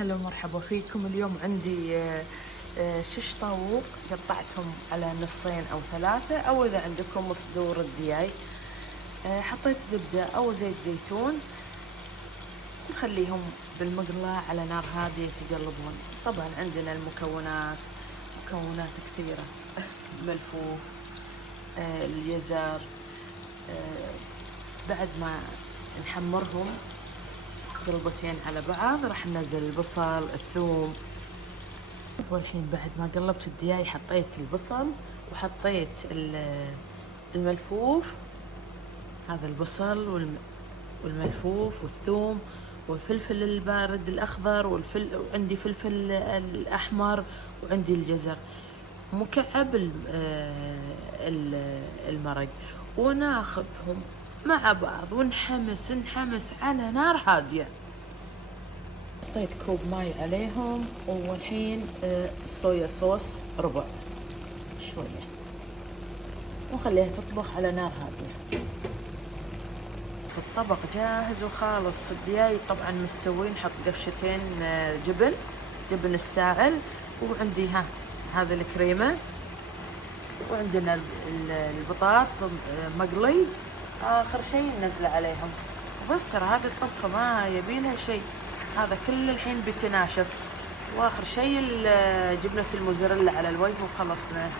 هلا ومرحبا فيكم. اليوم عندي شش طاووق قطعتهم على نصين أو ثلاثة، أو إذا عندكم صدور الدياي. حطيت زبدة أو زيت زيتون، نخليهم بالمقلاة على نار هادية يتقلبون. طبعا عندنا مكونات كثيرة ملفوف، الجزر. بعد ما نحمرهم قلبتين على بعض راح ننزل البصل الثوم. والحين بعد ما قلبت الدياي حطيت البصل وحطيت الملفوف، هذا البصل والملفوف والثوم والفلفل البارد الأخضر وعندي فلفل الأحمر وعندي الجزر، مكعب المرق، وناخذهم مع بعض ونحمس على نار هادية. حطيت كوب ماي عليهم، والحين الصويا صوص ربع شوية، ونخليها تطبخ على نار هادية. الطبق جاهز وخالص. الدياي طبعا مستوي، نحط قفشتين جبن السائل، وعندي هذا الكريمة، وعندنا البطاط مقلي. آخر شيء ننزل عليهم وبس. ترى هذه الطبخة ما يبيلها شيء، هذا كل الحين بيتناشف، واخر شيء جبنة الموزاريلا على الوجه وخلصنا.